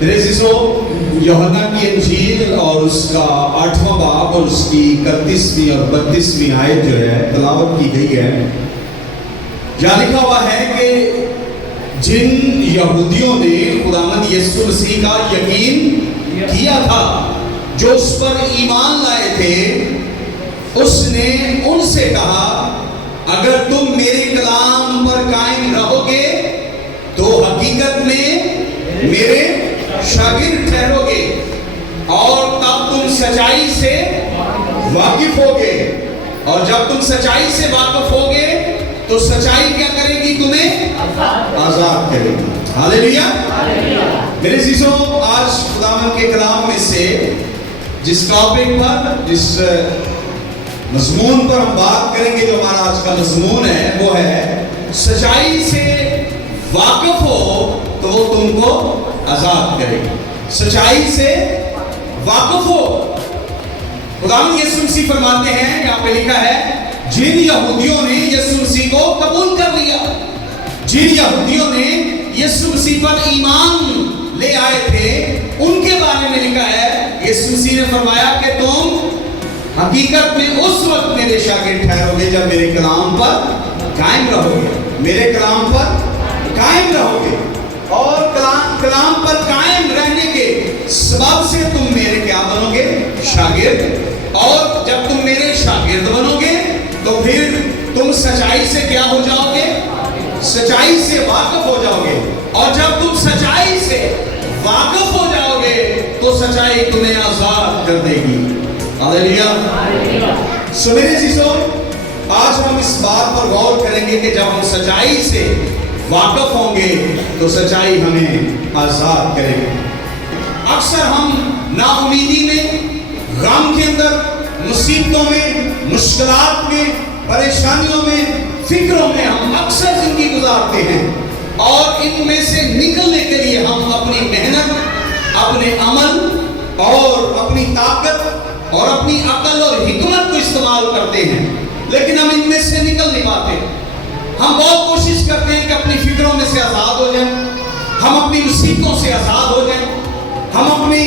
میرے عزیزو، یوحنا کی انجیل اور اس کا 8واں باب اور اس کی 31ویں اور 32ویں آیت جو ہے تلاوت کی گئی ہے، یہاں لکھا ہوا ہے کہ جن یہودیوں نے خداوند یسوع مسیح کا یقین کیا تھا، جو اس پر ایمان لائے تھے، اس نے ان سے کہا اگر تم میرے کلام پر قائم رہو گے تو حقیقت میں میرے شاگرد ٹھہرو گے اور تب تم سچائی سے واقف ہوگے، اور جب تم سچائی سے واقف ہوگے تو سچائی کیا کرے گی؟ تمہیں آزاد کرے گی۔ ہاللیلویا۔ میرے عزیزو، آج خداوند کے کلام میں سے جس ٹاپک پر، جس مضمون پر ہم بات کریں گے، جو ہمارا آج کا مضمون ہے، وہ ہے سچائی سے واقف ہو تو وہ تم کو آزاد کرے گی۔ سچائی سے واقف ہو۔ خداوند یسوع مسیح فرماتے ہیں، یہاں پہ لکھا ہے جن یہودیوں نے یسوع مسیح کو قبول کر لیا، جن یہودیوں نے یسوع مسیح پر ایمان لے آئے تھے، ان کے بارے میں لکھا ہے، یسوع مسیح نے فرمایا کہ تم حقیقت میں اس وقت میرے شاگرد ٹھہرو گے جب میرے کلام پر قائم رہو گے، میرے کلام پر قائم رہو گے، اور کلام پر قائم رہنے کے سبب سے تم میرے کیا بنو گے؟ شاگرد۔ اور جب تم میرے شاگرد بنو گے تو پھر تم سچائی سے کیا ہو جاؤ گے؟ سچائی سے واقف ہو جاؤ گے، اور جب تم سچائی سے واقف ہو جاؤ گے تو سچائی تمہیں آزاد کر دے گی۔ ہاللیلویا۔ سو میرے عزیزو، آج ہم اس بات پر غور کریں گے کہ جب ہم سچائی سے واقف ہوں گے تو سچائی ہمیں آزاد کرے گی۔ اکثر ہم نا امیدی میں، غم کے اندر، مصیبتوں میں، مشکلات میں، پریشانیوں میں، فکروں میں ہم اکثر زندگی گزارتے ہیں، اور ان میں سے نکلنے کے لیے ہم اپنی محنت، اپنے عمل اور اپنی طاقت اور اپنی عقل اور حکمت کو استعمال کرتے ہیں، لیکن ہم ان میں سے نکل نہیں پاتے۔ ہم بہت کوشش کرتے ہیں کہ اپنی فکروں میں سے آزاد ہو جائیں، ہم اپنی مصیبتوں سے آزاد ہو جائیں، ہم اپنی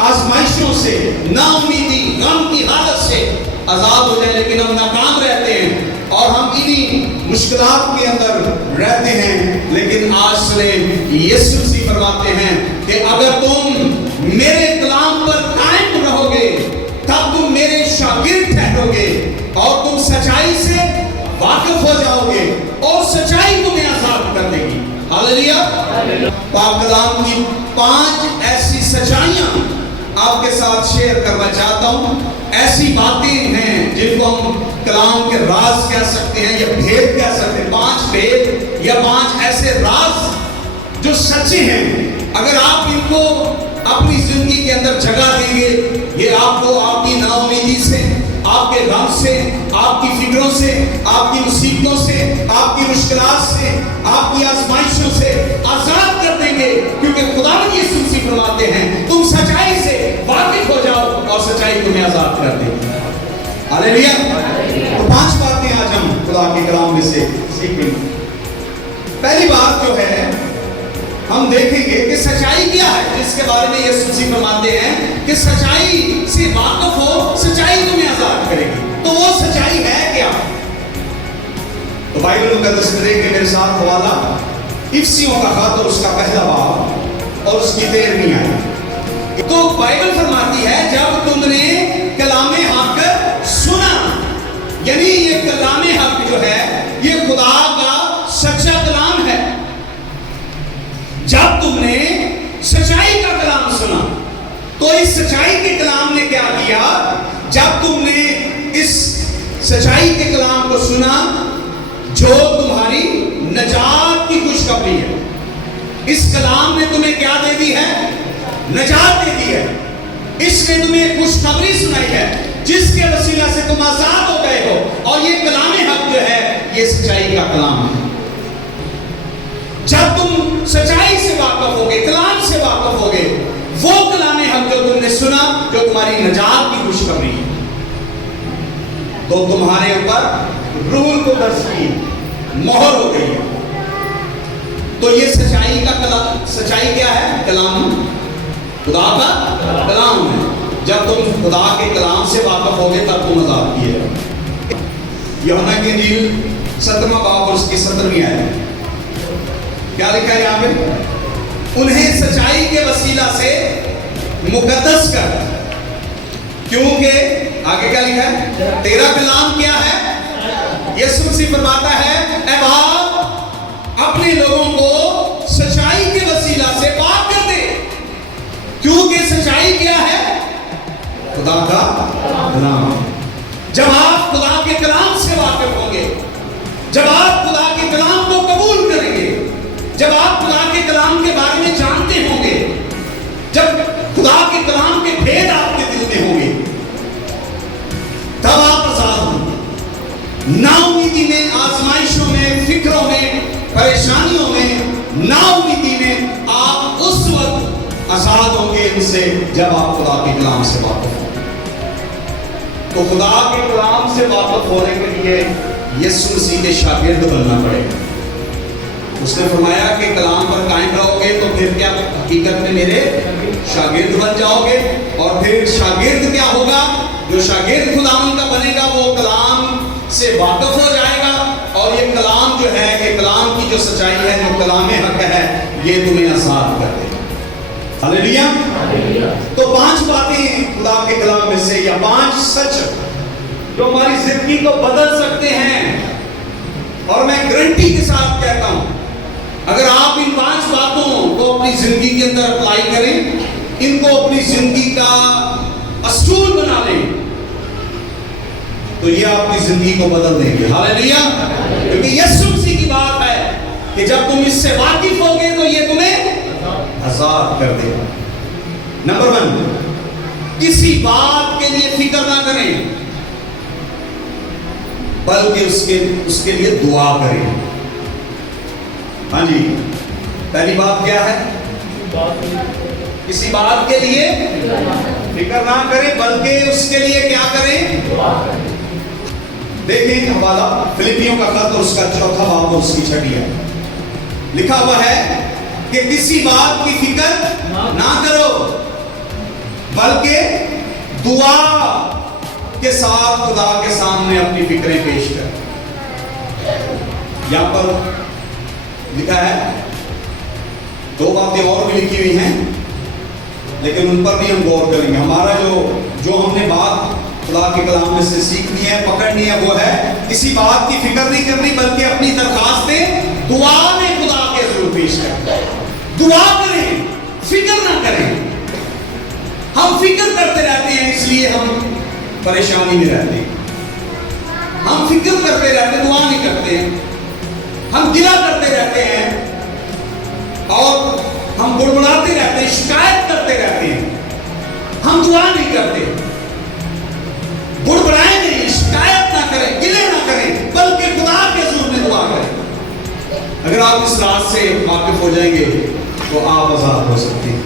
آزمائشوں سے، نا امیدی، غم کی حالت سے آزاد ہو جائیں، لیکن ہم ناکام رہتے ہیں اور ہم انہی مشکلات کے اندر رہتے ہیں۔ لیکن آج سنیں، یسوع مسیح فرماتے ہیں کہ اگر تم میرے کلام پر قائم رہو گے تب تم میرے شاگرد ٹھہرو گے، اور تم سچائی سے واقف ہو جاؤ گے، اور سچائی تمہیں آزاد کر دے گی۔ ہاللیلویا۔ پاک کلام کی 5 ایسی سچائیاں آپ کے ساتھ شیئر کرنا چاہتا ہوں۔ ایسی باتیں ہیں جن کو ہم کلام کے راز کہہ سکتے ہیں یا بھید کہہ سکتے ہیں۔ 5 بھید یا 5 ایسے راز جو سچے ہیں، اگر آپ ان کو اپنی زندگی کے اندر جگہ دیں گے، یہ آپ کو آپ کی نا امیدی سے، آپ کے غم سے، آپ کی فکروں سے، آپ کی مصیبتوں سے، آپ کی مشکلات سے، آپ کی آزمائشوں سے آزاد کر دیں گے، کیونکہ خداوند یسوع مسیح فرماتے ہیں تم سچائی سے واقف ہو جاؤ اور سچائی تمہیں آزاد کر دے گی۔ ہاللیلویا۔ تو 5 باتیں آج ہم خدا کے کلام میں سے سیکھیں گے۔ پہلی بات جو ہے، ہم دیکھیں گے کہ سچائی کیا ہے، جس کے بارے میں یسوع مسیح فرماتے ہیں کہ سچائی سے واقف ہو، سچائی تمہیں آزاد کرے گی۔ تو وہ سچائی ہے کیا؟ تو بائبل مقدس میں دیکھ کے میرے ساتھ حوالہ افسیوں کا خط اور اس کا پہلا باب اور اس کی 13ویں آیت۔ تو بائبل فرماتی ہے جب تم نے کلام حق سنا، یعنی یہ کلام حق جو ہے یہ خدا کا سچا کلام ہے۔ جب تم نے سچائی کا کلام سنا، تو اس سچائی کے کلام نے کیا کیا؟ جب تم نے اس سچائی کے کلام کو سنا جو تمہاری نجات کی خوشخبری ہے، اس کلام نے تمہیں کیا دے دی ہے؟ نجات دے دی ہے۔ اس نے تمہیں خوشخبری سنائی ہے جس کے وسیلہ سے تم آزاد ہو گئے ہو، اور یہ کلام حق جو ہے یہ سچائی کا کلام ہے۔ جب تم سچائی سے واقف ہوگے، کلام سے واقف ہوگے، وہ کلام حق جو تم نے سنا، جو تمہاری نجات کی خوشخبری ہے، تو تمہارے اوپر روح القدس کی مہر ہو گئی ہے۔ تو یہ سچائی کا کلام، سچائی کیا ہے؟ کلام خدا کا کلام ہے. جب تم خدا کے کلام سے واقف ہوگے تب تم آزاد کیے جاؤ. یوحنا کی انجیل 17واں باب اور اس کی 17ویں آیت کیا لکھا ہے یہاں پہ؟ انہیں سچائی کے وسیلہ سے مقدس کر، کیونکہ آگے کیا لکھا ہے؟ تیرا کلام کیا ہے؟ یسوع مسیح فرماتا ہے اے باپ اپنے لوگوں کو سچائی کے وسیلہ سے پاک کر دے. کیونکہ سچائی کیا ہے؟ خدا کا کلام. جب آپ خدا کے کلام سے واقف ہوں گے، جب آپ خدا کے کلام کو قبول کریں گے، جب آپ خدا کے کلام کے بارے میں جانتے ہوں گے، جب خدا کے کلام کے بھید آپ کے دل میں ہوں گے، تب آپ آزاد ہوں گے. نا امیدی میں، آزمائشوں میں، فکروں میں، پریشانیوں میں، نا امیدی میں آپ اس وقت آزاد ہوں گے ان سے جب آپ خدا کے کلام سے واقف ہوں. تو خدا کے کلام سے واقف ہونے کے لیے یسوع مسیح کے شاگرد بننا پڑے گا. اس نے فرمایا کہ کلام پر قائم رہو گے تو پھر کیا حقیقت میں میرے شاگرد بن جاؤ گے. اور پھر شاگرد کیا ہوگا؟ جو شاگرد خداوند کا بنے گا وہ کلام سے واقف ہو جائے گا، اور یہ کلام جو ہے، یہ کلام کی جو سچائی ہے، جو کلام حق ہے، یہ تمہیں آزاد کر دے گا. ہاللیلویہ. تو 5 باتیں خدا کے کلام میں سے، یا 5 سچ جو ہماری زندگی کو بدل سکتے ہیں. اور میں گارنٹی کے ساتھ کہتا ہوں اگر آپ ان 5 باتوں کو اپنی زندگی کے اندر اپلائی کریں، ان کو اپنی زندگی کا اصول بنا لیں، تو یہ آپ کی زندگی کو بدل دیں گے. ہاللیلویہ. کیونکہ یسوع مسیح کی بات ہے کہ جب تم اس سے واقف ہوگے تو یہ تمہیں آزاد کر دے گا. نمبر 1، کسی بات کے لیے فکر نہ کریں بلکہ اس کے لیے دعا کریں. ہاں جی، پہلی بات کیا ہے؟ کسی بات کے لیے فکر نہ کریں بلکہ اس کے لیے کیا کریں؟ دیکھیں حوالہ فلپیوں کا خط اور اس کا 4واں باب اور اس کی 6 آیت لکھا ہوا ہے کہ کسی بات کی فکر نہ کرو بلکہ دعا کے ساتھ خدا کے سامنے اپنی فکریں پیش کر. یہاں پر لکھا ہے 2 باتیں اور بھی لکھی ہوئی ہیں لیکن ان پر بھی ہم غور کریں گے. ہمارا جو ہم نے بات خدا کے کلام میں سے سیکھنی ہے، پکڑنی ہے، وہ ہے کسی بات کی فکر نہیں کرنی بلکہ اپنی درخواستیں دعا میں خدا کے حضور پیش کریں. دعا کریں، فکر نہ کریں. ہم فکر کرتے رہتے ہیں اس لیے ہم پریشانی میں رہتے ہیں. ہم فکر کرتے رہتے ہیں، دعا نہیں کرتے ہیں. ہم گلہ کرتے رہتے ہیں اور ہم بڑبڑاتے رہتے ہیں، شکایت کرتے رہتے ہیں. ہم دعا نہیں کرتے. بڑبڑائیں نہیں، شکایت نہ کریں، گلے نہ کریں بلکہ خدا کے حضور میں دعا کریں. اگر آپ اس رات سے واقف ہو جائیں گے تو آپ آزاد ہو سکتے ہیں.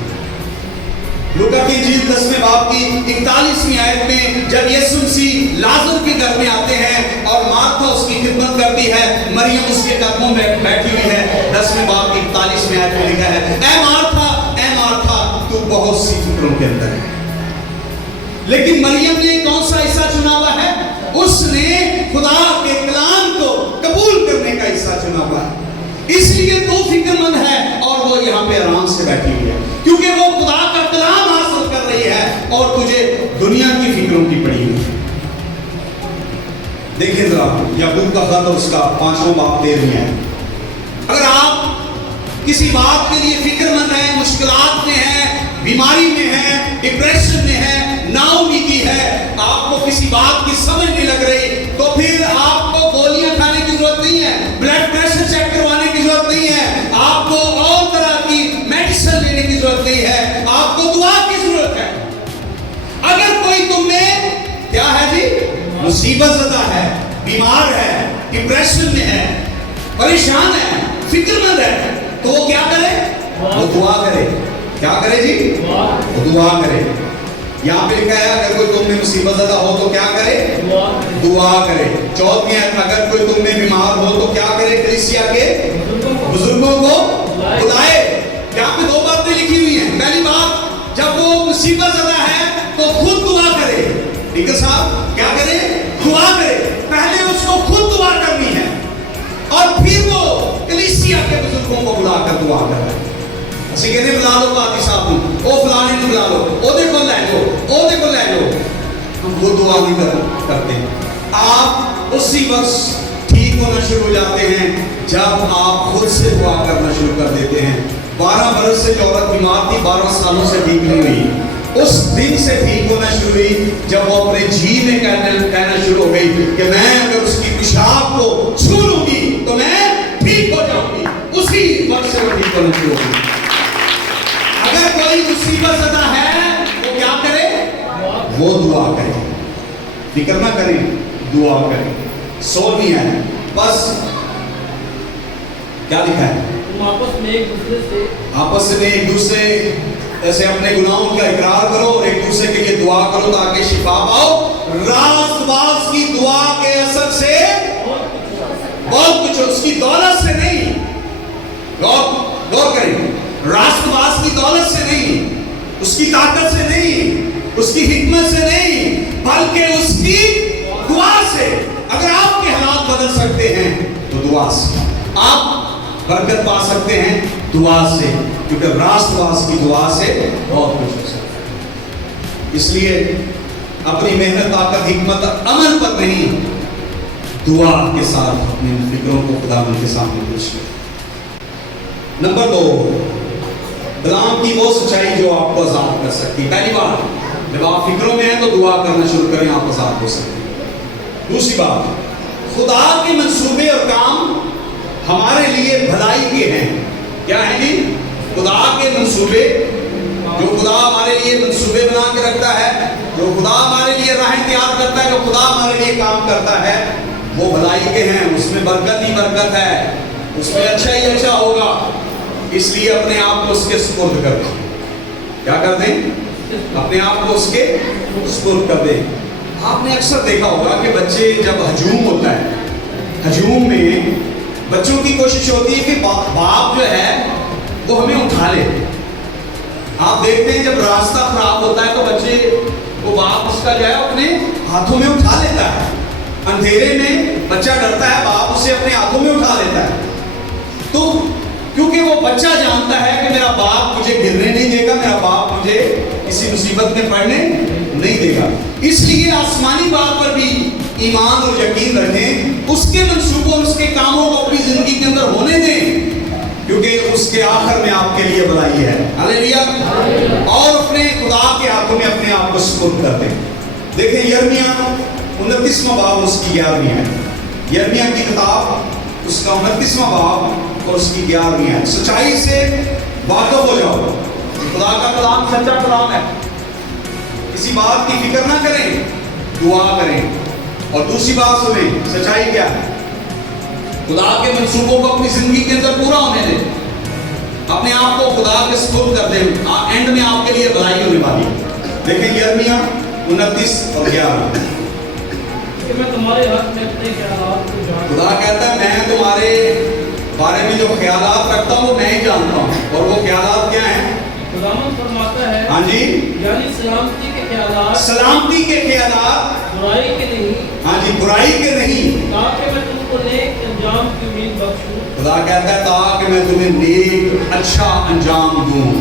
لوکا کی انجیل 10ویں باب کی 41ویں آیت میں جب یسوع مسیح لازر کے گھر میں آتے ہیں اور مارتھا اس کی خدمت کرتی ہے، مریم اس کے قدموں میں بیٹھی ہوئی ہے. 10ویں باب کی 41ویں آیت میں لکھا ہے اے مارتھا تو بہت سی فکروں کے اندر ہے. لیکن مریم نے کون سا حصہ چنا ہوا ہے؟ اس نے خدا کے کلام کو قبول کرنے کا حصہ چنا ہوا ہے. اس لیے تو فکر مند ہے اور وہ یہاں پہ آرام سے بیٹھی ہوئی ہے کیونکہ وہ خدا کا کلام حاصل کر رہی ہے اور تجھے دنیا کی فکروں کی پڑی ہوئی ہے. دیکھیں ذرا یعقوب کا خط اور اس کا 5واں باب 13ویں ہے. اگر آپ کسی بات کے لیے فکر مند ہیں، مشکلات میں ہیں، بیماری میں ہیں، ڈپریشن میں ہیں، نا امیدی ہے، آپ کو کسی بات کی سمجھ نہیں لگ رہی، تو پھر آپ کو گولیاں کھانے کی ضرورت نہیں ہے، بلڈ پریشر چیک کروانے کی ضرورت نہیں ہے، آپ کو اور طرح کی میڈیسن لینے کی ضرورت نہیں ہے، آپ کو دعا کی ضرورت ہے. اگر کوئی تم میں کیا ہے جی مصیبت زدہ ہے، بیمار ہے، ڈپریشن میں ہے، پریشان ہے، فکر مند ہے، تو وہ کیا کرے؟ وہ دعا کرے. کیا کرے جی؟ وہ دعا کرے. یہاں پہ لکھا ہے اگر کوئی تم میں مصیبت زدہ ہو تو کیا کرے؟ دعا کرے. 4ویں آیت اگر کوئی تم میں بیمار ہو تو کیا کرے؟ کلیسیا کے بزرگوں کو بلائے. یہاں پہ 2 باتیں لکھی ہوئی ہیں. پہلی بات جب مصیبت زدہ ہے تو خود دعا کرے. ٹھیک ہے صاحب, کیا کرے؟ دعا کرے. پہلے اس کو خود دعا کرنی ہے اور پھر وہ کلیسیا کے بزرگوں کو بلا کر دعا کر رہے ہیں. اسی کہتے بلا لو قاضی صاحب کو, او فلانے کو بلا لو, او دے کو لے لو, او دے کو لے لو. ہم وہ دعا نہیں کرتے. آپ اسی وقت ٹھیک ہونا شروع ہو جاتے ہیں جب آپ خود سے دعا کرنا شروع کر دیتے ہیں. 12 برس سے جو عورت بیمار تھی 12 سالوں سے ٹھیک نہیں ہوئی, اس دن سے ٹھیک ہونا شروع ہوئی جب وہ اپنے جی میں کہنا شروع ہو گئی کہ میں اگر اس کی پیشاب کو چھو لوں گی تو میں ٹھیک ہو جاؤں گی. اسی وقت سے وہ ٹھیک ہونا شروع ہو گئی. اگر کوئی مصیبت زدہ ہے وہ کیا کرے؟ وہ دعا کرے. فکر نہ کریں, دعا کریں. سو نہیں ہے, بس کیا لکھا ہے؟ تم آپس میں ایک دوسرے ایسے اپنے گناہوں کا اقرار کرو اور ایک دوسرے کے لیے دعا کرو تاکہ شفا پاؤ. راست باز کی دعا کے اثر سے بہت کچھ, اس کی دولت سے نہیں. غور کریں, راست باز کی دولت سے نہیں, اس کی طاقت سے نہیں, اس کی حکمت سے نہیں, بلکہ اس کی دعا سے. اگر آپ کے حالات بدل سکتے ہیں تو دعا سے. آپ برکت پا سکتے ہیں دعا سے, کیونکہ راست باز کی دعا سے بہت کچھ ہو سکتا ہے. اس لیے اپنی محنت, طاقت, حکمت, عمل پر نہیں, دعا کے ساتھ اپنی فکروں کو خداوند کے سامنے پیش کریں. نمبر 2, کلام کی وہ سچائی جو آپ کو آزاد کر سکتی. پہلی بات, جب آپ فکروں میں ہیں تو دعا کرنا شروع کریں, آپ آزاد ہو سکتے ہیں. دوسری بات, خدا کے منصوبے اور کام ہمارے لیے بھلائی کے ہیں. کیا ہیں جی؟ خدا کے منصوبے, جو خدا ہمارے لیے منصوبے بنا کے رکھتا ہے, جو خدا ہمارے لیے راہیں تیار کرتا ہے, جو خدا ہمارے لیے کام کرتا ہے, وہ بھلائی کے ہیں. اس میں برکت ہی برکت ہے, اس میں اچھا ہی اچھا ہوگا. اس لیے اپنے آپ کو اس کے سپرد کر دیں. کیا کر دیں؟ اپنے آپ کو اس کے سپرد کر دیں. آپ نے اکثر دیکھا ہوگا کہ بچے جب ہجوم ہوتا ہے, ہجوم میں بچوں کی کوشش ہوتی ہے کہ باپ جو ہے وہ ہمیں اٹھا لے. آپ دیکھتے ہیں جب راستہ خراب ہوتا ہے تو بچے وہ باپ اس کا جو ہے اپنے ہاتھوں میں اٹھا لیتا ہے. اندھیرے میں بچہ ڈرتا ہے, باپ اسے اپنے ہاتھوں میں اٹھا لیتا ہے. تو کیونکہ وہ بچہ جانتا ہے کہ میرا باپ مجھے گرنے نہیں دے گا, میرا باپ مجھے کسی مصیبت میں پڑنے نہیں دے گا. اس لیے آسمانی بات پر بھی ایمان اور یقین رکھیں, اس کے منصوبوں اور اس کے کاموں کو اپنی زندگی کے اندر ہونے دیں, کیونکہ اس کے آخر میں آپ کے لیے بھلائی ہے. ہاللیلویا. اور اپنے خدا کے ہاتھوں میں اپنے آپ کو سپرد کر دیں. دیکھیں یرمیہ 29واں باب اس کی 11ویں ہے. یرمیہ کی کتاب اس کا 29واں باب اور اس کی 11ویں ہے. سچائی سے واقف ہو جاؤ. خدا کا کلام سچا کلام ہے. کسی بات کی فکر نہ کریں, دعا کریں. اور دوسری بات سنیں, سچائی کیا ہے؟ خدا کے منصوبوں کو اپنی زندگی کے اندر پورا ہونے دیں. اپنے آپ کو خدا کے سپرد کر دیں. اینڈ میں آپ کے لیے بھلائی ہونے والی ہے. دیکھیں یرمیہ 29 اور 11. کہ میں تمہارے حق میں اپنے خیالات کو جانتا ہوں. خدا کہتا ہے میں تمہارے بارے میں جو خیالات رکھتا ہوں وہ میں ہی جانتا ہوں. اور وہ خیالات کیا ہیں؟ خداوند فرماتا ہے, ہاں جی, یعنی سلامتی کے خیالات, سلامتی کے خیالات, برائی کے نہیں, ہاں جی, برائی کے نہیں, تاکہ میں تم کو نیک انجام کی امید بخشوں. خدا کہتا ہے تاکہ میں تمہیں نیک اچھا انجام دوں.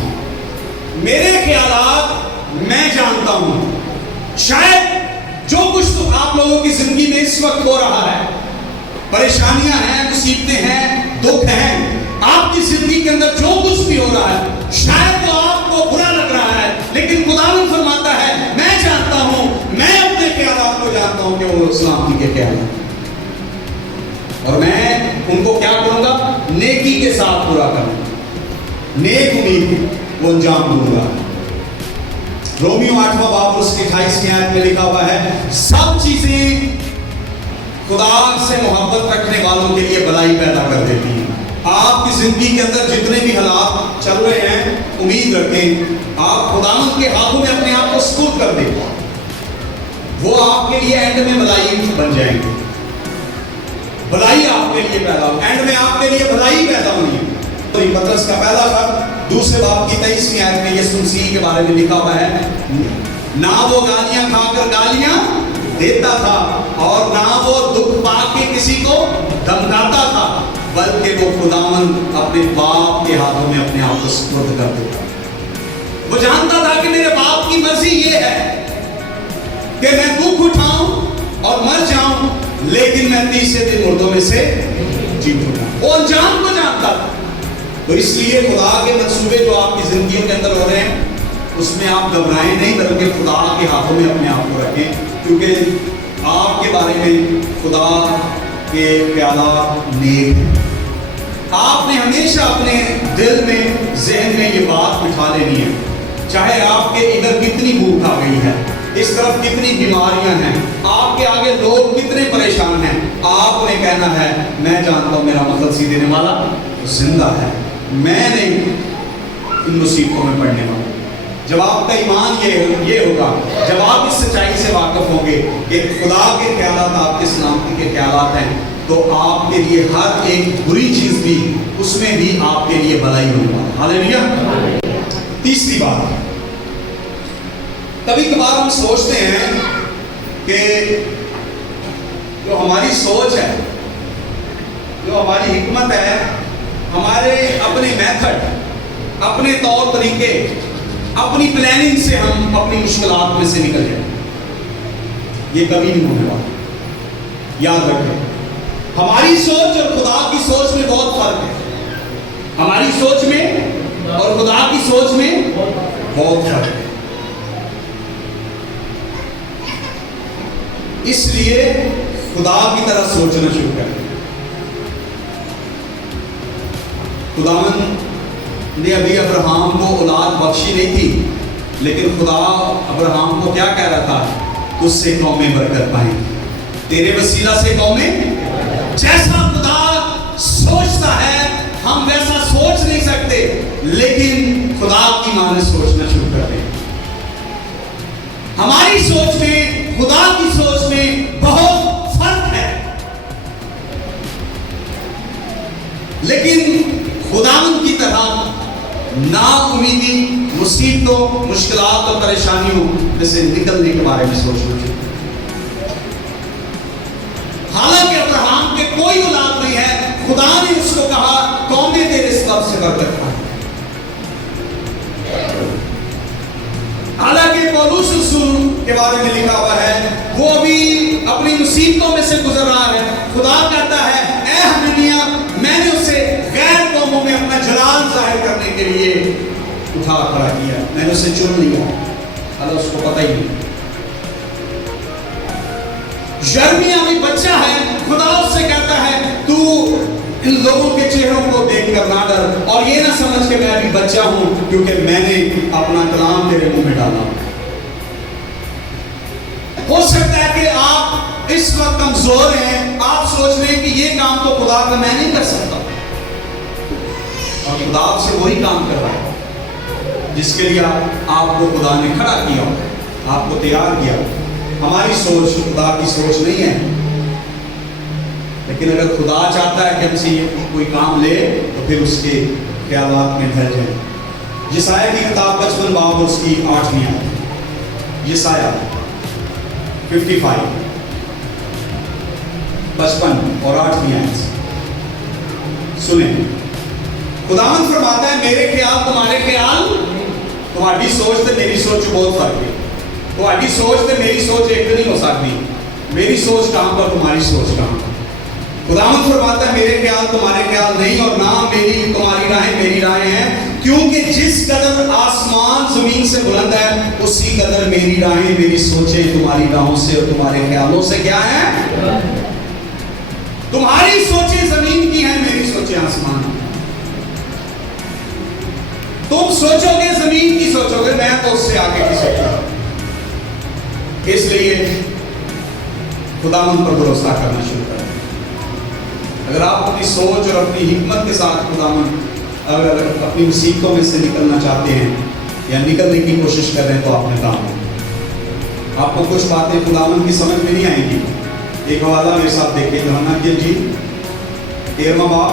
میرے خیالات میں جانتا ہوں. شاید جو کچھ تو آپ لوگوں کی زندگی میں اس وقت ہو رہا ہے, پریشانیاں ہیں, مصیبتیں ہیں, دکھ ہیں, آپ کی زندگی کے اندر جو کچھ بھی ہو رہا ہے, شاید تو آپ کو برا لگ رہا ہے, لیکن خداوند فرماتا ہے میں جانتا ہوں, میں اپنے خیالات کو جانتا ہوں کہ وہ سلامتی کے خیالات, اور میں ان کو کیا کروں گا؟ نیکی کے ساتھ پورا کروں گا, نیک امید وہ انجام دوں گا. رومیو 8واں باب اس کی 28ویں آیت میں لکھا ہوا ہے, سب چیزیں خدا سے محبت رکھنے والوں کے لیے بھلائی پیدا کر دیتی ہیں. آپ کی زندگی کے اندر جتنے بھی حالات چل رہے ہیں, امید رکھیں آپ خداوند کے ہاتھوں میں اپنے آپ کو سپرد کر دیں, وہ آپ کے لیے اینڈ میں بھلائی بن جائیں گے. بھلائی آپ کے لیے پیدا ہو, اینڈ میں آپ کے لیے بھلائی پیدا ہوئی ہے. تو پترس کا پہلا خط دوسرے باب کی 23ویں آیت میں یسوع مسیح کے بارے میں لکھا ہوا ہے، نہ وہ گالیاں کھا کر گالیاں دیتا تھا اور نہ وہ دکھ پا کے کسی کو دھمکاتا تھا، بلکہ وہ خداوند اپنے باپ کے ہاتھوں میں اپنے آپ کو سپرد کر دیتا۔ وہ جانتا تھا کہ میرے باپ کی مرضی یہ ہے کہ میں دکھ اٹھاؤں اور مر جاؤں، لیکن میں تیسرے دن مردوں میں سے جی اٹھوں۔ وہ انجان کو جانتا تھا۔ تو اس لیے خدا کے منصوبے جو آپ کی زندگیوں کے اندر ہو رہے ہیں، اس میں آپ گھبرائیں نہیں، بلکہ خدا کے ہاتھوں میں اپنے آپ کو رکھیں، کیونکہ آپ کے بارے میں خدا کے خیالات نیک ہیں۔ آپ نے ہمیشہ اپنے دل میں، ذہن میں یہ بات بٹھا لینی ہے، چاہے آپ کے ادھر کتنی بھوک آ گئی ہے، اس طرف کتنی بیماریاں ہیں، آپ کے آگے لوگ کتنے پریشان ہیں، آپ نے کہنا ہے میں جانتا ہوں میرا مقدسی دینے والا زندہ ہے، میں نہیں ان مصیبتوں میں پڑنے والا۔ جب آپ کا ایمان یہ ہوگا، جب آپ اس سچائی سے واقف ہوں گے کہ خدا کے خیالات آپ کے سلامتی کے خیالات ہیں، تو آپ کے لیے ہر ایک بری چیز بھی، اس میں بھی آپ کے لیے بھلائی ہونے والا۔ ہاللیلویا۔ تیسری بات، کبھی کبھار ہم سوچتے ہیں کہ جو ہماری سوچ ہے، جو ہماری حکمت ہے، ہمارے اپنے میتھڈ، اپنے طور طریقے، اپنی پلاننگ سے ہم اپنی مشکلات میں سے نکل جائیں، یہ کبھی نہیں ہونے والا۔ یاد رکھیں، ہماری سوچ اور خدا کی سوچ میں بہت فرق ہے۔ ہماری سوچ میں اور خدا کی سوچ میں بہت فرق ہے۔ اس لیے خدا کی طرح سوچنا شروع کریں۔ خداوند نے ابھی ابراہیم کو اولاد بخشی نہیں تھی، لیکن خدا ابراہیم کو کیا کہہ رہا تھا؟ تجھ سے قومیں برکت پائیں گی، تیرے وسیلہ سے قومیں۔ جیسا خدا سوچتا ہے ہم ویسا سوچ نہیں سکتے، لیکن خدا کی ماں نے سوچنا شروع کر دیں۔ ہماری سوچ میں خدا کی سوچ میں بہت فرق ہے، لیکن خداوند کی طرح نا امیدی، مصیبتوں، مشکلات اور پریشانیوں میں سے نکلنے کے بارے میں سوچنا چاہیے۔ حالانکہ ابراہیم کے کوئی اولاد نہیں ہے، خدا نے اس کو کہا قومیں تیرے سبب سے برکت پائیں۔ حالانکہ پولس رسول کے بارے میں لکھا ہوا ہے، وہ ابھی اپنی مصیبتوں میں سے گزر رہا ہے، خدا کہتا ہے اے حنانیہ، میں نے اسے غیر قوموں میں اپنا جلال ظاہر کرنے کے لیے اٹھا کھڑا کیا، میں نے اسے چن لیا۔ اللہ اس کو پتہ ہی نہیں۔ یرمیہ بھی بچہ ہے، خدا اس سے کہتا ہے تو ان لوگوں کے چہروں کو دیکھ کر نہ ڈر، اور یہ نہ سمجھ کہ میں بھی بچہ ہوں، کیونکہ میں نے اپنا کلام تیرے منہ میں ڈالا۔ ہو سکتا ہے کہ آپ اس وقت کمزور ہیں، آپ سوچ رہے ہیں کہ یہ کام تو خدا کا میں نہیں کر سکتا، اور خدا آپ سے وہی کام کر رہا ہے جس کے لیے آپ کو خدا نے کھڑا کیا، آپ کو تیار کیا۔ ہماری سوچ خدا کی سوچ نہیں ہے، لیکن اگر خدا چاہتا ہے کہ ہم سے یہ کوئی کام لے تو پھر اس کے خیالات میں ڈھل جائیں۔ یسایہ کی کتاب 55 باب اور اس کی 8ویں آیت، یسایہ 55 55 اور 8ویں آیت سنیں۔ خداوند فرماتا ہے میرے خیال تمہارے خیال، تمہاری سوچ تے میری سوچ بہت فرق ہے، تمہاری سوچ تے میری سوچ ایک نہیں ہو سکتی، میری سوچ کہاں پر تمہاری سوچ کہاں پر۔ خداوند فرماتا ہے میرے خیال تمہارے خیال نہیں، اور نہ میری تمہاری راہیں میری راہیں ہیں، کیونکہ جس قدر آسمان زمین سے بلند ہے، اسی قدر میری راہیں، میری سوچیں تمہاری راہوں سے اور تمہارے خیالوں سے کیا ہیں؟ تمہاری سوچیں زمین کی ہیں، میری سوچیں آسمان کی۔ تم سوچو گے زمین کی سوچو گے، میں تو اس سے آگے کی سوچوں گا۔ اس لیے خداوند پر بھروسہ کرنا شروع کریں۔ اگر آپ اپنی سوچ اور اپنی حکمت کے ساتھ خداوند اگر اپنی مصیبتوں میں سے نکلنا چاہتے ہیں یا نکلنے کی کوشش کر رہے ہیں تو آپ نے کام ہے۔ آپ کو کچھ باتیں خداوند کی سمجھ میں نہیں آئیں گی۔ ایک حوالہ میرے ساتھ دیکھیں، یوحنا کی انجیل 13واں باب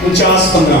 49:15।